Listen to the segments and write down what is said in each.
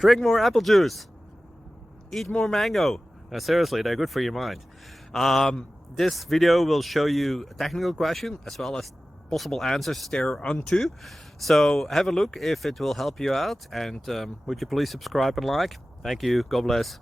Drink more apple juice. Eat more mango. Seriously, they're good for your mind. This video will show you a technical question as well as possible answers thereunto. So have a look if it will help you out, and would you please subscribe and like? Thank you. God bless.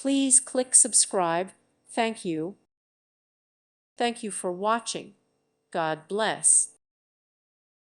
Please click subscribe. Thank you. Thank you for watching. God bless.